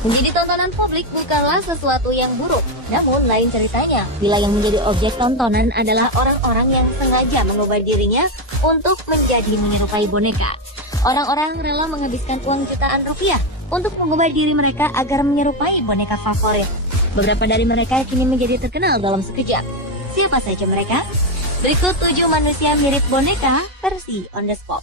Menjadi tontonan publik bukanlah sesuatu yang buruk. Namun lain ceritanya bila yang menjadi objek tontonan adalah orang-orang yang sengaja mengubah dirinya untuk menjadi menyerupai boneka. Orang-orang rela menghabiskan uang jutaan rupiah untuk mengubah diri mereka agar menyerupai boneka favorit. Beberapa dari mereka kini menjadi terkenal dalam sekejap. Siapa saja mereka? Berikut 7 manusia mirip boneka versi on the spot.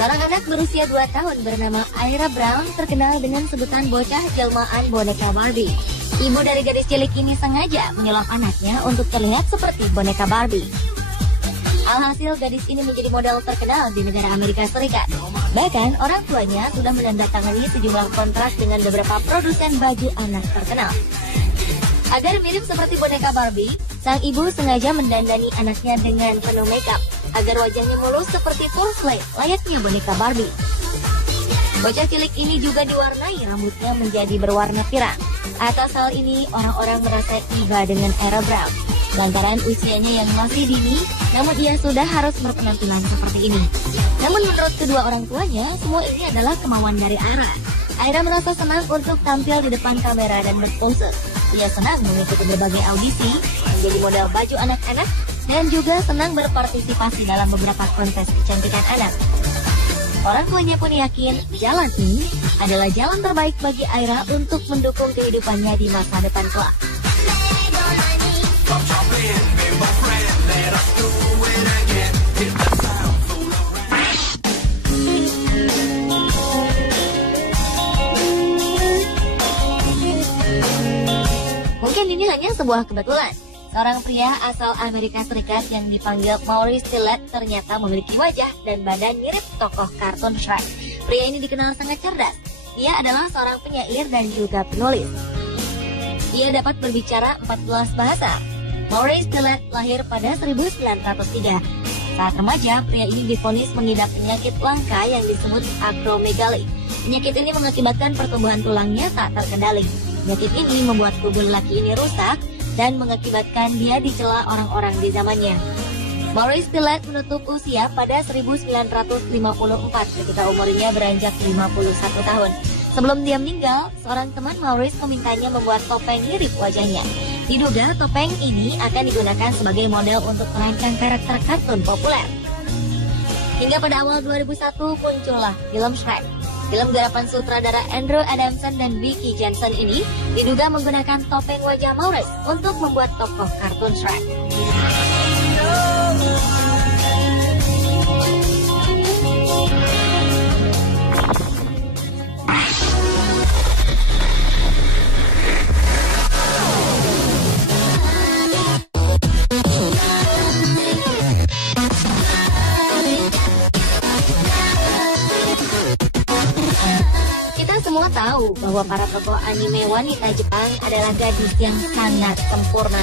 Seorang anak berusia 2 tahun bernama Ira Brown terkenal dengan sebutan bocah jelmaan boneka Barbie. Ibu dari gadis cilik ini sengaja menyulap anaknya untuk terlihat seperti boneka Barbie. Alhasil gadis ini menjadi model terkenal di negara Amerika Serikat. Bahkan orang tuanya sudah menandatangani sejumlah kontrak dengan beberapa produsen baju anak terkenal. Agar mirip seperti boneka Barbie, sang ibu sengaja mendandani anaknya dengan penuh makeup agar wajahnya mulus seperti porcelain layaknya boneka Barbie. Bocah cilik ini juga diwarnai rambutnya menjadi berwarna pirang. Atas hal ini, orang-orang merasa iba dengan Ira Brown. Lantaran usianya yang masih dini, namun ia sudah harus berpenampilan seperti ini. Namun menurut kedua orang tuanya, semua ini adalah kemauan dari Ira. Ira merasa senang untuk tampil di depan kamera dan berpose. Ia senang mengikuti berbagai audisi, menjadi model baju anak-anak, dan juga senang berpartisipasi dalam beberapa kontes kecantikan anak. Orang tuanya pun yakin jalan ini adalah jalan terbaik bagi Ira untuk mendukung kehidupannya di masa depan kelak. Mungkin ini hanya sebuah kebetulan. Seorang pria asal Amerika Serikat yang dipanggil Maurice Tillett ternyata memiliki wajah dan badan mirip tokoh kartun Shrek. Pria ini dikenal sangat cerdas. Ia adalah seorang penyair dan juga penulis. Ia dapat berbicara 14 bahasa. Maurice Tillett lahir pada 1903. Saat remaja, pria ini divonis mengidap penyakit langka yang disebut acromegaly. Penyakit ini mengakibatkan pertumbuhan tulangnya tak terkendali. Penyakit ini membuat tubuh lelaki ini rusak dan mengakibatkan dia dicela orang-orang di zamannya. Maurice Tillett menutup usia pada 1954 ketika umurnya beranjak 51 tahun. Sebelum dia meninggal, seorang teman Maurice memintanya membuat topeng mirip wajahnya. Diduga topeng ini akan digunakan sebagai model untuk merancang karakter kartun populer. Hingga pada awal 2001 muncullah film Shrek. Film garapan sutradara Andrew Adamson dan Vicky Jensen ini diduga menggunakan topeng wajah Maurice untuk membuat tokoh kartun Shrek. Semua tahu bahwa para tokoh anime wanita Jepang adalah gadis yang sangat sempurna.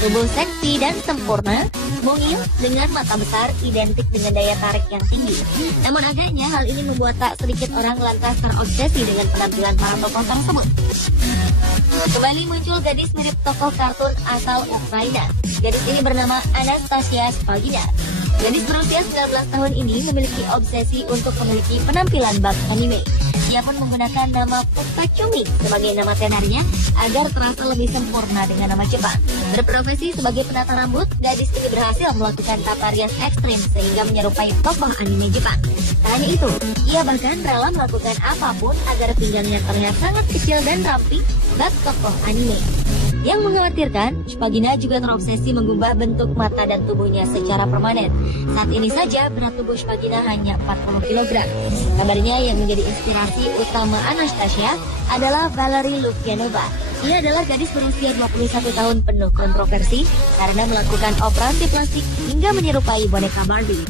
Tubuh seksi dan sempurna, mungil dengan mata besar identik dengan daya tarik yang tinggi. Namun agaknya hal ini membuat tak sedikit orang lantas terobsesi dengan penampilan para tokoh tersebut. Kembali muncul gadis mirip tokoh kartun asal Ukraina. Gadis ini bernama Anastasia Spagina. Gadis berusia 19 tahun ini memiliki obsesi untuk memiliki penampilan bak anime. Ia pun menggunakan nama Pukachumi sebagai nama tenarnya agar terasa lebih sempurna dengan nama Jepang. Berprofesi sebagai penata rambut, gadis ini berhasil melakukan tata rias ekstrim sehingga menyerupai tokoh anime Jepang. Tak hanya itu, ia bahkan rela melakukan apapun agar pinggangnya terlihat sangat kecil dan rapi bak tokoh anime. Yang mengkhawatirkan, Spagina juga terobsesi mengubah bentuk mata dan tubuhnya secara permanen. Saat ini saja berat tubuh Spagina hanya 40 kg. Kabarnya yang menjadi inspirasi utama Anastasia adalah Valerie Lukyanova. Ia adalah gadis berusia 21 tahun penuh kontroversi karena melakukan operasi plastik hingga menyerupai boneka Barbie.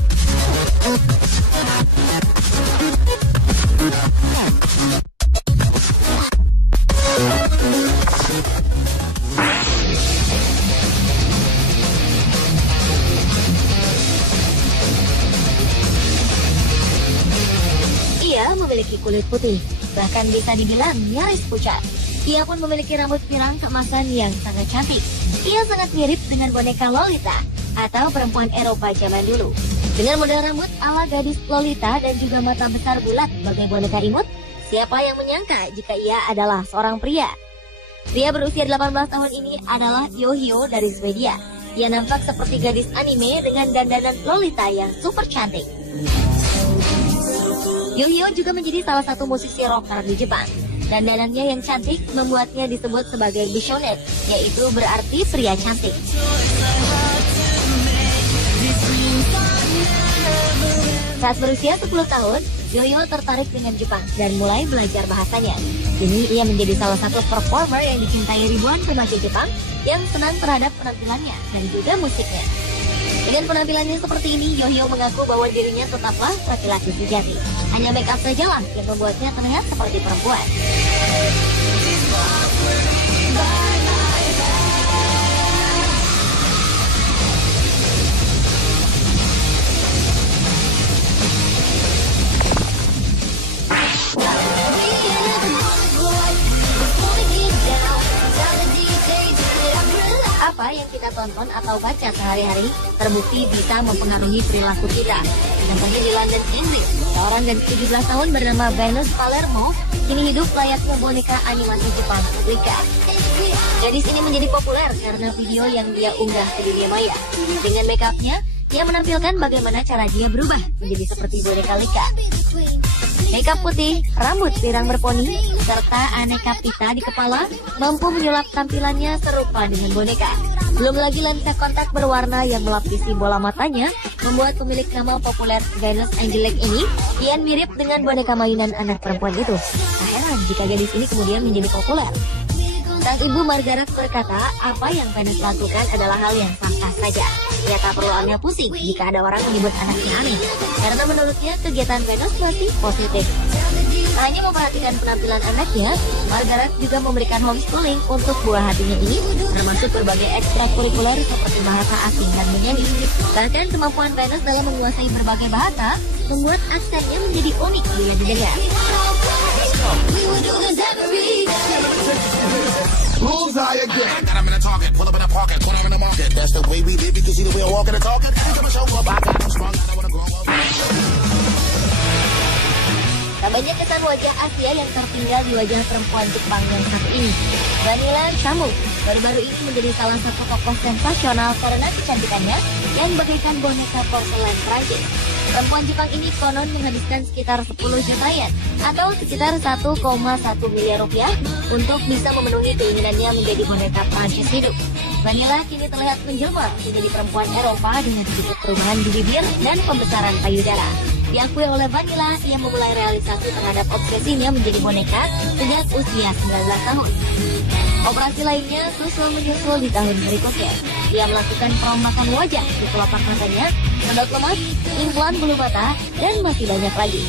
Ia memiliki kulit putih, bahkan bisa dibilang nyaris pucat. Ia pun memiliki rambut pirang keemasan yang sangat cantik. Ia sangat mirip dengan boneka Lolita atau perempuan Eropa zaman dulu. Dengan model rambut ala gadis Lolita dan juga mata besar bulat bagai boneka imut, siapa yang menyangka jika ia adalah seorang pria? Pria berusia 18 tahun ini adalah Yohio dari Swedia. Ia nampak seperti gadis anime dengan dandanan Lolita yang super cantik. Yohio juga menjadi salah satu musisi rocker di Jepang. Dandanannya yang cantik membuatnya disebut sebagai Bishounet, yaitu berarti pria cantik. Saat berusia 10 tahun, Yohio tertarik dengan Jepang dan mulai belajar bahasanya. Kini ia menjadi salah satu performer yang dicintai ribuan remaja Jepang yang senang terhadap penampilannya dan juga musiknya. Dengan penampilannya seperti ini, Yohio mengaku bahwa dirinya tetaplah laki-laki sejati. Hanya make up sajalah yang membuatnya terlihat seperti perempuan. Apa yang kita tonton atau baca sehari-hari terbukti bisa mempengaruhi perilaku kita. Contohnya di London, Inggris, seorang gadis 17 tahun bernama Venus Palermo kini hidup layaknya boneka animasi Jepang Lika. Gadis ini menjadi populer karena video yang dia unggah ke dunia maya. Dengan make up-nya, ia menampilkan bagaimana cara dia berubah menjadi seperti boneka Lika. Makeup putih, rambut pirang berponi, serta aneka pita di kepala mampu menyulap tampilannya serupa dengan boneka. Belum lagi lensa kontak berwarna yang melapisi bola matanya membuat pemilik nama populer Venus Angelique ini kian mirip dengan boneka mainan anak perempuan itu. Tak heran jika gadis ini kemudian menjadi populer. Sang ibu Margaret berkata, apa yang Venus lakukan adalah hal yang sah-sah saja. Ia tak perlu ambil pusing jika ada orang menyebut anaknya aneh, karena menurutnya kegiatan Venus masih positif. Tak hanya memperhatikan penampilan anaknya, Margaret juga memberikan homeschooling untuk buah hatinya ini, termasuk berbagai ekstrakurikuler seperti bahasa asing dan menyanyi. Bahkan kemampuan Venus dalam menguasai berbagai bahasa membuat aksennya menjadi unik bila didengar. Bullseye again. Got him in a target, pull up in a pocket, put him in the market. That's the way we live. You can see the way I walk and talk it. Every time I show up, I got him strong. I don't wanna grow up. Tak banyak kesan wajah Asia yang tertinggal di wajah perempuan Jepang yang satu ini. Vanilla Chamu baru-baru ini menjadi salah satu tokoh sensasional karena kecantikannya yang bagaikan boneka porselen Prancis. Perempuan Jepang ini konon menghabiskan sekitar 10 juta yen atau sekitar 1,1 miliar rupiah untuk bisa memenuhi keinginannya menjadi boneka Prancis hidup. Vanilla kini terlihat menjelma menjadi perempuan Eropa dengan sedikit perubahan di bibir dan pembesaran payudara. Diakui oleh Vanilla, ia memulai realisasi terhadap obsesinya menjadi boneka sejak usia 19 tahun. Operasi lainnya menyusul di tahun berikutnya. Ia melakukan perombakan wajah di kelopak matanya, sodot lemas, implan bulu mata, dan masih banyak lagi.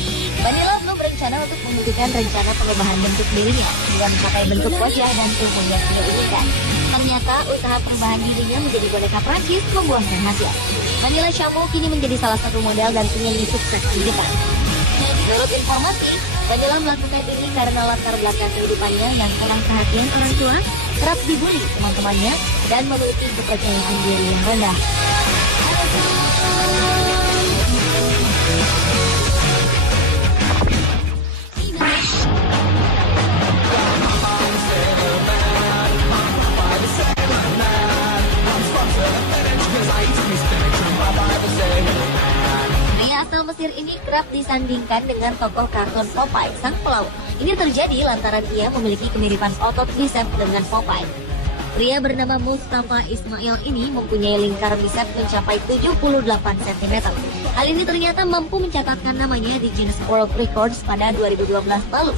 Vanilla belum berencana untuk menunjukkan rencana pengubahan bentuk dirinya hingga mencapai bentuk wajah dan tubuh yang dia inginkan. Ternyata usaha perubahan dirinya menjadi boneka Prancis membuahkan hasil. Vanilla Chamu kini menjadi salah satu model dan penyanyi sukses di Jepang. Menurut informasi, Vanilla melakukan ini karena latar belakang kehidupannya yang kurang perhatian orang tua, kerap dibully teman-temannya, dan memiliki kepercayaan diri yang rendah. Pria asal Mesir ini kerap disandingkan dengan tokoh kartun Popeye, sang pelaut. Ini terjadi lantaran ia memiliki kemiripan otot bisep dengan Popeye. Pria bernama Mustafa Ismail ini mempunyai lingkar bisep mencapai 78 cm. Hal ini ternyata mampu mencatatkan namanya di Guinness World Records pada 2012 lalu.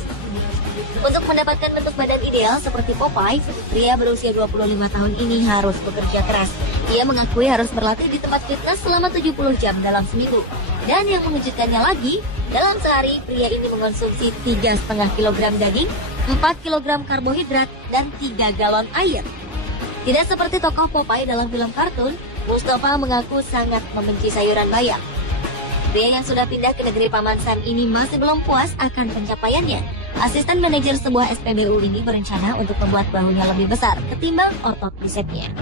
Untuk mendapatkan bentuk badan ideal seperti Popeye, pria berusia 25 tahun ini harus bekerja keras. Ia mengakui harus berlatih di tempat fitness selama 70 jam dalam seminggu. Dan yang mengejutkannya lagi, dalam sehari pria ini mengonsumsi 3,5 kg daging, 4 kg karbohidrat, dan 3 galon air. Tidak seperti tokoh Popeye dalam film kartun, Mustafa mengaku sangat membenci sayuran bayam. Pria yang sudah pindah ke negeri Paman Sam ini masih belum puas akan pencapaiannya. Asisten manajer sebuah SPBU ini berencana untuk membuat bahunya lebih besar ketimbang otot bicepnya.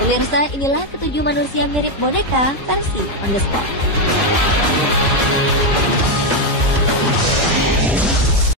Pemirsa, inilah ketujuh manusia mirip boneka versi on the spot.